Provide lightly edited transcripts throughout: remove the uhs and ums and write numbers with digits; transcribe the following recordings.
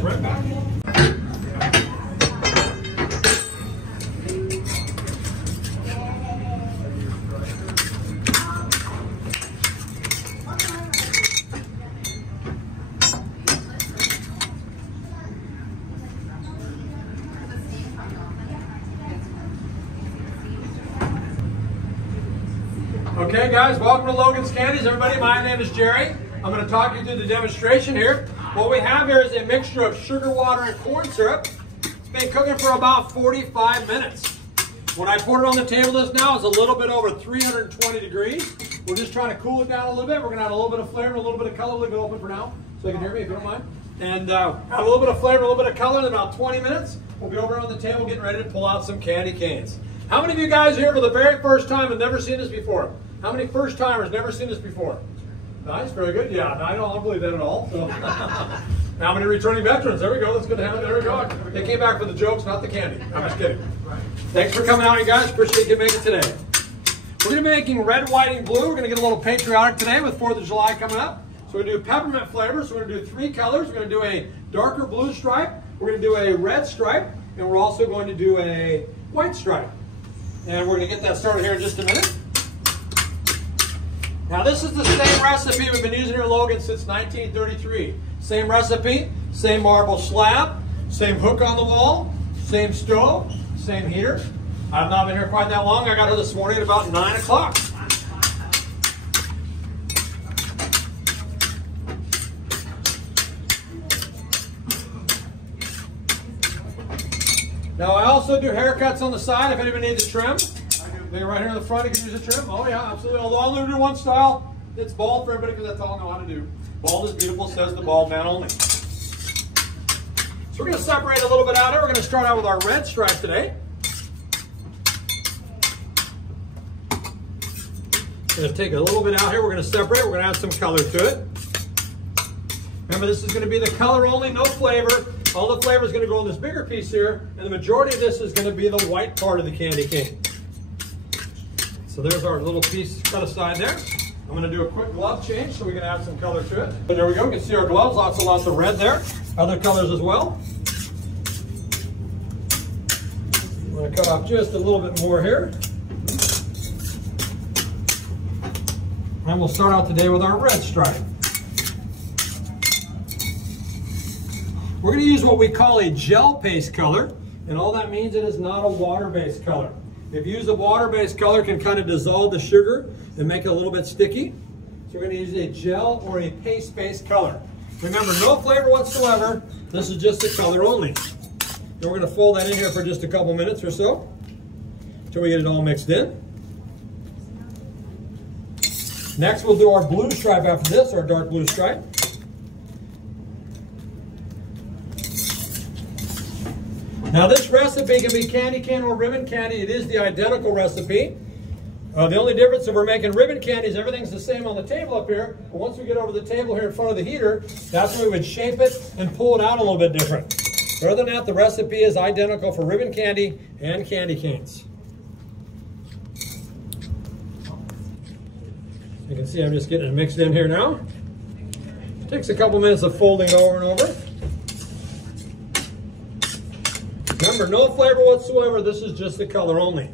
guys right back. Okay guys, welcome to Logan's Candies. Everybody, my name is Jerry. I'm going to talk you through the demonstration here. What we have here is a mixture of sugar, water, and corn syrup. It's been cooking for about 45 minutes. When I poured it on the table just now, it's a little bit over 320 degrees. We're just trying to cool it down a little bit. We're going to add a little bit of flavor, a little bit of color. Leave it open for now so you can hear me if you don't mind. And add a little bit of flavor, a little bit of color in about 20 minutes. We'll be over on the table getting ready to pull out some candy canes. How many of you guys are here for the very first time and never seen this before? How many first timers never seen this before? Nice, very good. Yeah, I don't believe that at all. So. How many returning veterans? There we go. That's good to have it. There we go. They came back for the jokes, not the candy. I'm just kidding. Thanks for coming out, you guys. Appreciate you making it today. We're going to be making red, white, and blue. We're going to get a little patriotic today with 4th of July coming up. So we're going to do peppermint flavors. So we're going to do 3 colors. We're going to do a darker blue stripe. We're going to do a red stripe. And we're also going to do a white stripe. And we're going to get that started here in just a minute. Now this is the same recipe we've been using here at Logan since 1933. Same recipe, same marble slab, same hook on the wall, same stove, same heater. I've not been here quite that long. I got here this morning at about 9 o'clock. Now I also do haircuts on the side if anybody needs a trim. They're right here in the front, you can use a trim. Oh yeah, absolutely. Although I only do one style, it's bald for everybody because that's all I know how to do. Bald is beautiful, says the bald man only. So we're going to separate a little bit out here. We're going to start out with our red stripe today. Going to take a little bit out here. We're going to separate. We're going to add some color to it. Remember, this is going to be the color only, no flavor. All the flavor is going to go in this bigger piece here, and the majority of this is going to be the white part of the candy cane. So there's our little piece cut aside there. I'm going to do a quick glove change so we can add some color to it. So there we go. You can see our gloves, lots of red there. Other colors as well. I'm going to cut off just a little bit more here. And we'll start out today with our red stripe. We're going to use what we call a gel paste color, and all that means it is not a water-based color. If you use a water-based color, it can kind of dissolve the sugar and make it a little bit sticky. So we're going to use a gel or a paste-based color. Remember, no flavor whatsoever. This is just the color only. Then we're going to fold that in here for just a couple minutes or so until we get it all mixed in. Next, we'll do our blue stripe after this, our dark blue stripe. Now this recipe can be candy cane or ribbon candy. It is the identical recipe. The only difference if we're making ribbon candies, everything's the same on the table up here. But once we get over the table here in front of the heater, that's when we would shape it and pull it out a little bit different. But other than that, the recipe is identical for ribbon candy and candy canes. You can see I'm just getting it mixed in here now. It takes a couple minutes of folding it over and over. Remember, no flavor whatsoever. This is just the color only.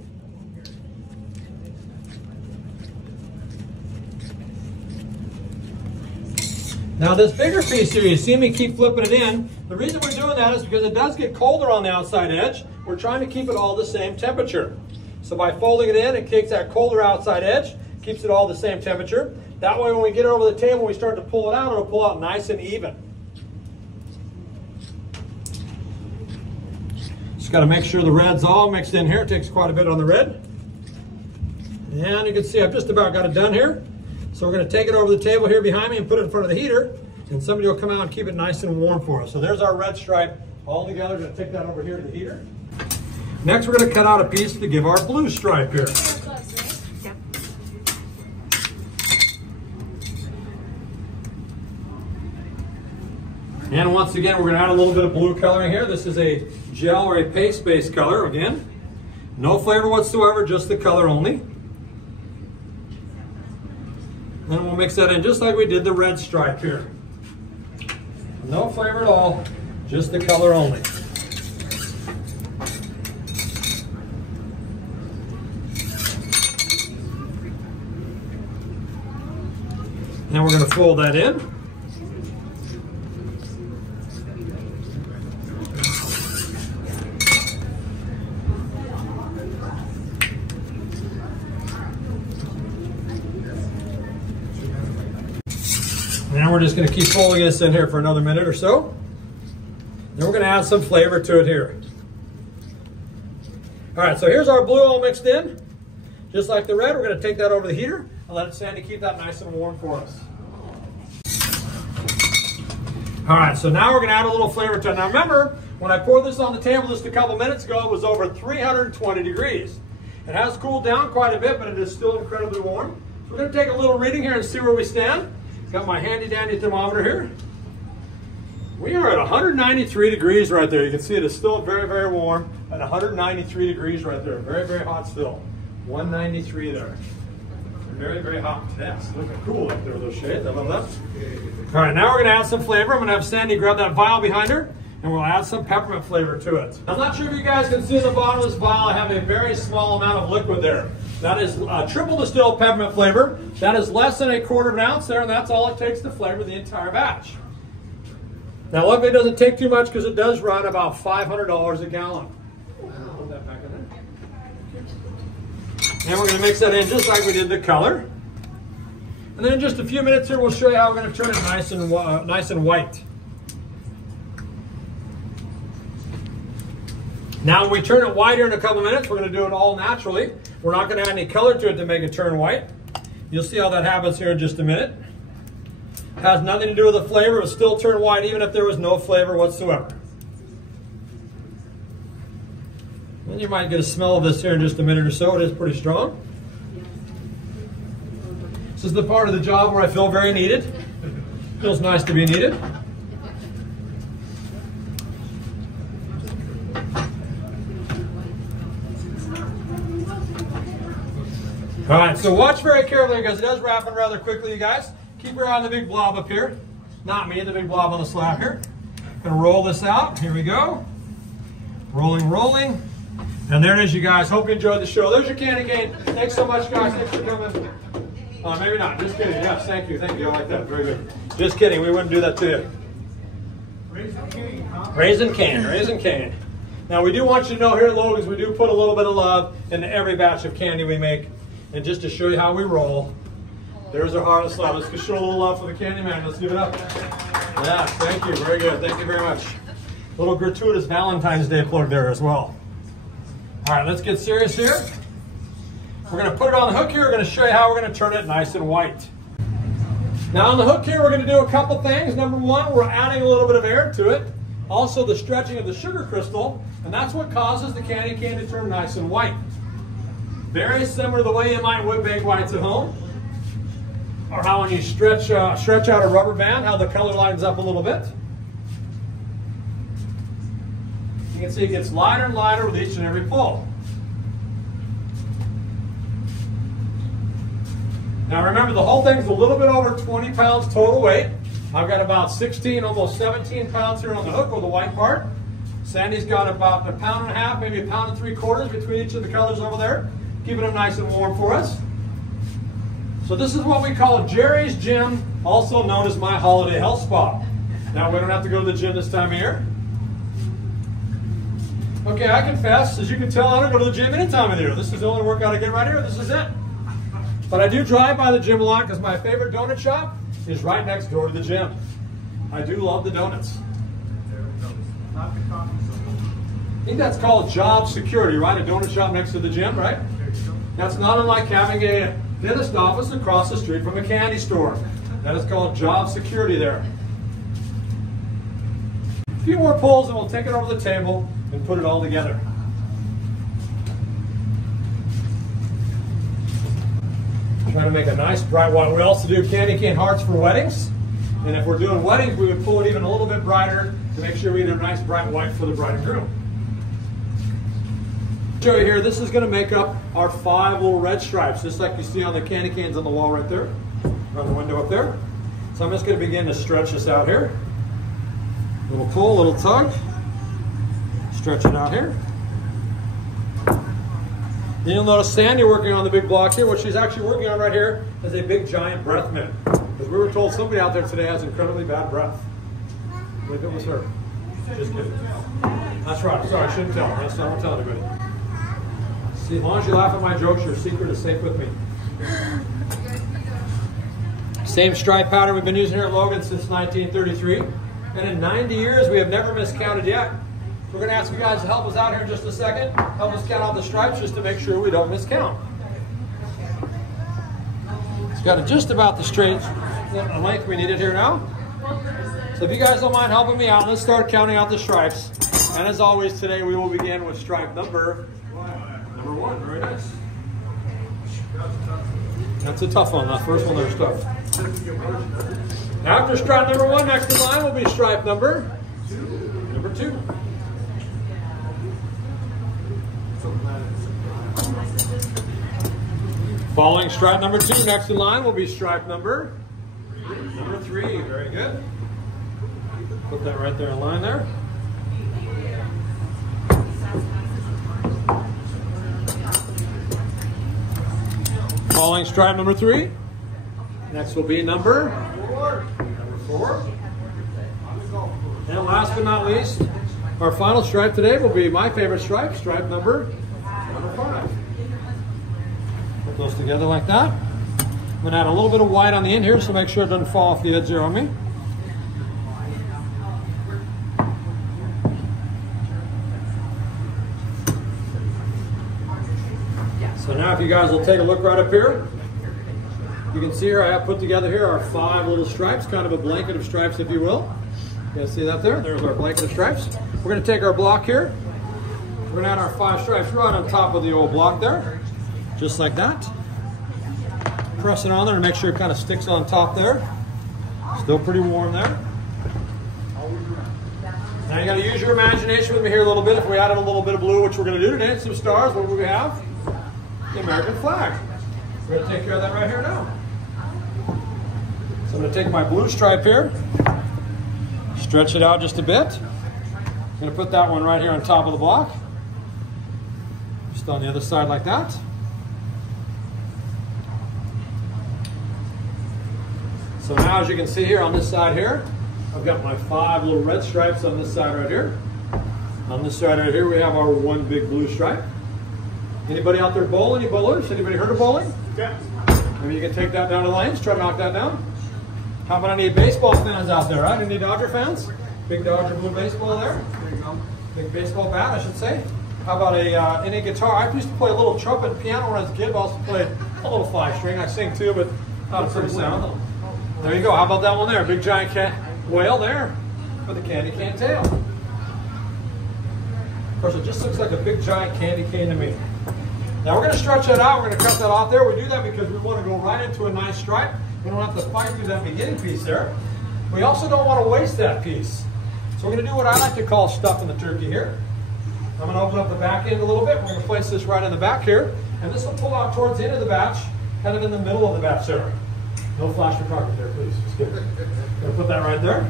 Now this bigger piece here, you see me keep flipping it in. The reason we're doing that is because it does get colder on the outside edge. We're trying to keep it all the same temperature. So by folding it in, it takes that colder outside edge, keeps it all the same temperature. That way when we get it over the table, we start to pull it out, it'll pull out nice and even. Just got to make sure the red's all mixed in here. It takes quite a bit on the red. And you can see I've just about got it done here. So we're going to take it over the table here behind me and put it in front of the heater. And somebody will come out and keep it nice and warm for us. So there's our red stripe all together. We're going to take that over here to the heater. Next, we're going to cut out a piece to give our blue stripe here. And once again, we're going to add a little bit of blue coloring here. This is a gel or a paste-based color again. No flavor whatsoever, just the color only. And we'll mix that in just like we did the red stripe here. No flavor at all, Just the color only. Now we're going to fold that in. Now we're just going to keep folding this in here for another minute or so. Then we're going to add some flavor to it here. All right, so here's our blue all mixed in. Just like the red, we're going to take that over the heater and let Sandy keep that nice and warm for us. All right, so now we're going to add a little flavor to it. Now remember, when I poured this on the table just a couple minutes ago, it was over 320 degrees. It has cooled down quite a bit, but it is still incredibly warm. So we're going to take a little reading here and see where we stand. Got my handy dandy thermometer here. We are at 193 degrees right there. You can see it is still very, very warm at 193 degrees right there. Very, very hot still. 193 there. Very, very hot. Yes, looking cool up there with those shades. I love that. All right, now we're going to add some flavor. I'm going to have Sandy grab that vial behind her, and we'll add some peppermint flavor to it. I'm not sure if you guys can see in the bottom of this vial, I have a very small amount of liquid there. That is triple distilled peppermint flavor. That is less than 1/4 ounce there, and that's all it takes to flavor the entire batch. Now, luckily it doesn't take too much because it does run about $500 a gallon. Put that back in there. And we're going to mix that in just like we did the color. And then in just a few minutes here, we'll show you how we're going to turn it nice and white. Now, when we turn it white here in a couple minutes, we're going to do it all naturally. We're not going to add any color to it to make it turn white. You'll see how that happens here in just a minute. It has nothing to do with the flavor. It will still turn white even if there was no flavor whatsoever. And you might get a smell of this here in just a minute or so. It is pretty strong. This is the part of the job where I feel very needed. Feels nice to be needed. All right, so watch very carefully because it does wrap in rather quickly, you guys. Keep your eye on the big blob up here. Not me, the big blob on the slab here. Gonna roll this out. Here we go. Rolling, rolling. And there it is, you guys. Hope you enjoyed the show. There's your candy cane. Thanks so much, guys. Thanks for coming. Maybe not. Just kidding. Yes, thank you. Thank you. I like that. Very good. Just kidding. We wouldn't do that to you. Raisin cane, huh? Raisin cane. Raisin cane. Now, we do want you to know here at Logan's, we do put a little bit of love into every batch of candy we make. And just to show you how we roll, there's our heart of slab. Let's show a little love for the candy man. Let's give it up. Yeah, thank you. Very good. Thank you very much. A little gratuitous Valentine's Day plug there as well. All right, let's get serious here. We're going to put it on the hook here. We're going to show you how we're going to turn it nice and white. Now on the hook here, we're going to do a couple things. Number one, we're adding a little bit of air to it. Also the stretching of the sugar crystal, and that's what causes the candy cane to turn nice and white. Very similar to the way you might would bake whites at home, or how when you stretch out a rubber band, how the color lightens up a little bit. You can see it gets lighter and lighter with each and every pull. Now remember, the whole thing's a little bit over 20 pounds total weight. I've got about 16, almost 17 pounds here on the hook with the white part. Sandy's got about 1.5 pounds, maybe 1.75 pounds between each of the colors over there, keeping them nice and warm for us. So this is what we call Jerry's Gym, also known as my holiday health spa. Now we don't have to go to the gym this time of year. Okay, I confess, as you can tell, I don't go to the gym any time of the year. This is the only workout I get right here. This is it. But I do drive by the gym a lot because my favorite donut shop is right next door to the gym. I do love the donuts. I think that's called job security, right? A donut shop next to the gym, right? That's not unlike having a dentist office across the street from a candy store. That is called job security there. A few more pulls and we'll take it over the table and put it all together. Trying to make a nice bright white. We also do candy cane hearts for weddings. And if we're doing weddings, we would pull it even a little bit brighter to make sure we get a nice bright white for the bride and groom. Show you here, this is going to make up our 5 little red stripes, just like you see on the candy canes on the wall right there, on the window up there. So I'm just going to begin to stretch this out here. Little pull, little tug. Stretch it out here. Then you'll notice Sandy working on the big block here. What she's actually working on right here is a big giant breath mint. Because we were told somebody out there today has incredibly bad breath. I believe it was her. Just kidding. That's right. Sorry, I shouldn't tell. That's not what I'm telling anybody. See, as long as you laugh at my jokes, your secret is safe with me. Same stripe pattern we've been using here at Logan since 1933. And in 90 years, we have never miscounted yet. We're going to ask you guys to help us out here in just a second. Help us count out the stripes just to make sure we don't miscount. It's got just about the straight length we needed here now. So if you guys don't mind helping me out, let's start counting out the stripes. And as always, today we will begin with stripe number 1. Very nice. That's a tough one. That first one there's tough. After stripe number 1, next in line will be stripe number 2. Following stripe number 2, next in line will be stripe number 3. Very good. Put that right there in line there. Following stripe number 3, next will be number 4. And last but not least, our final stripe today will be my favorite stripe, stripe number 5. Put those together like that. I'm going to add a little bit of white on the end here, so make sure it doesn't fall off the edge there on me. So now if you guys will take a look right up here, you can see here I have put together here our 5 little stripes, kind of a blanket of stripes if you will. You guys see that there? There's our blanket of stripes. We're going to take our block here. We're going to add our 5 stripes right on top of the old block there. Just like that. Press it on there and make sure it kind of sticks on top there. Still pretty warm there. Now you got to use your imagination with me here a little bit. If we added a little bit of blue, which we're going to do today, and some stars, what do we have? The American flag. We're going to take care of that right here now. So I'm going to take my blue stripe here, stretch it out just a bit. I'm going to put that one right here on top of the block. Just on the other side like that. So now as you can see here on this side here, I've got my 5 little red stripes on this side right here. On this side right here we have our 1 big blue stripe. Anybody out there bowl? Any bowlers? Anybody heard of bowling? Yeah. Maybe you can take that down to lanes, try to knock that down. How about any baseball fans out there, right? Any Dodger fans? Big Dodger blue baseball there. There you go. Big baseball bat, I should say. How about any guitar? I used to play a little trumpet and piano when I was a kid. I also played a little 5-string. I sing too, but not a pretty sound. There you go. How about that one there? Big giant whale there with a candy cane tail. Of course, it just looks like a big giant candy cane to me. Now we're going to stretch that out. We're going to cut that off there. We do that because we want to go right into a nice stripe. We don't have to fight through that beginning piece there. We also don't want to waste that piece. So we're going to do what I like to call stuffing the turkey here. I'm going to open up the back end a little bit. We're going to place this right in the back here. And this will pull out towards the end of the batch, kind of in the middle of the batch there. No flash or carpet there, please. Just kidding. Going to put that right there.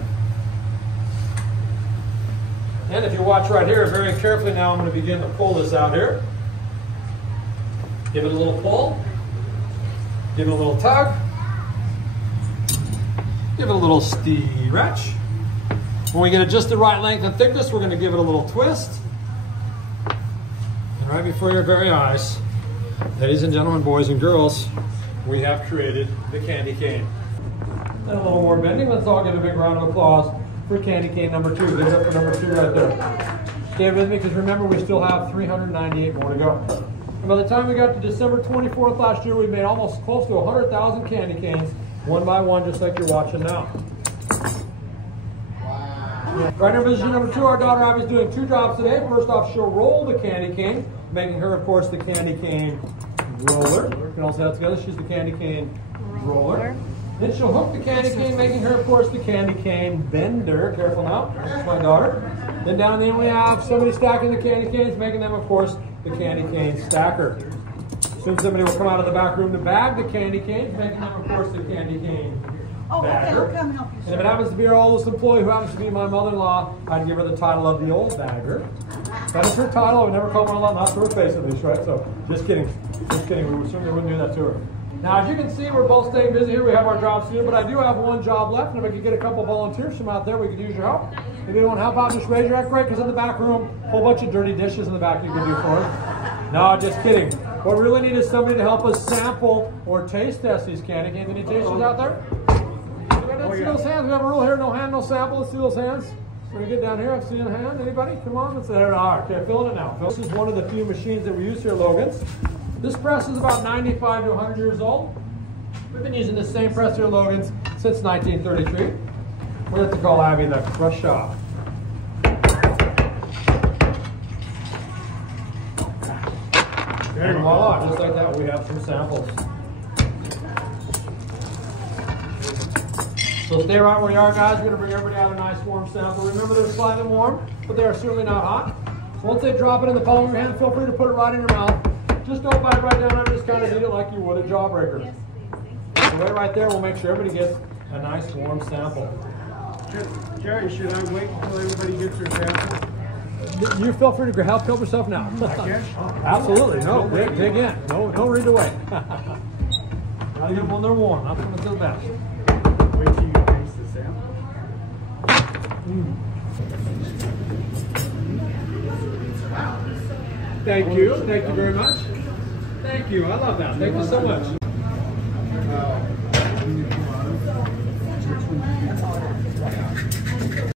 And if you watch right here very carefully now, I'm going to begin to pull this out here. Give it a little pull. Give it a little tug. Give it a little stretch. When we get it just the right length and thickness, we're going to give it a little twist. And right before your very eyes, ladies and gentlemen, boys and girls, we have created the candy cane. And a little more bending. Let's all give a big round of applause for candy cane number 2. Give it up for number 2 right there. Stay with me because remember we still have 398 more to go. And by the time we got to December 24th last year, we made almost close to 100,000 candy canes, one by one, just like you're watching now. Wow. Right here, position number 2, our daughter Abby's doing 2 jobs today. First off, she'll roll the candy cane, making her, of course, the candy cane roller. You can all say that together. She's the candy cane roller. Then she'll hook the candy cane, making her, of course, the candy cane bender. Careful now, that's my daughter. Then down the end we have somebody stacking the candy canes, making them, of course, the candy cane stacker. Soon somebody will come out of the back room to bag the candy canes, making them, of course, the candy cane Oh, okay, bagger. I'll come help you, And sir. if it happens to be our oldest employee, who happens to be my mother-in-law, I'd give her the title of the old bagger. That is her title. I would never call mother-in-law, not to her face at least, right? So, just kidding. Just kidding. We certainly wouldn't do that to her. Now, as you can see, we're both staying busy here. We have our jobs to do, but I do have one job left, and if I could get a couple volunteers from out there, we could use your help. If you want to help out, just raise your hand, great, because in the back room, a whole bunch of dirty dishes in the back you can do for us. No, just kidding. What we really need is somebody to help us sample or taste test these candy canes. Any tasters out there? Let's see those hands. We have a rule here, no hand, no sample. Let's see those hands. We're going to get down here. I've seen a hand. Anybody? Come on. Let's see. There they are. Okay, filling it now. This is one of the few machines that we use here at Logan's. This press is about 95 to 100 years old. We've been using this same press here at Logan's since 1933. We like to call Abby the crush shop. And voila, just like that, we have some samples. So stay right where you are, guys. We're going to bring everybody out a nice warm sample. Remember, they're slightly warm, but they are certainly not hot. So once they drop it in the palm of your hand, feel free to put it right in your mouth. Just don't bite right down and just kind of eat it like you would a jawbreaker. So right there, we'll make sure everybody gets a nice warm sample. Jerry, should I wait until everybody gets their sample? You feel free to help yourself now. Absolutely. No, dig in. No read to wait. Gotta get them when they're warm. That's when it's the best. Wait till you taste the sample. Thank you. Thank you very much. Thank you. I love that. Thank you so much.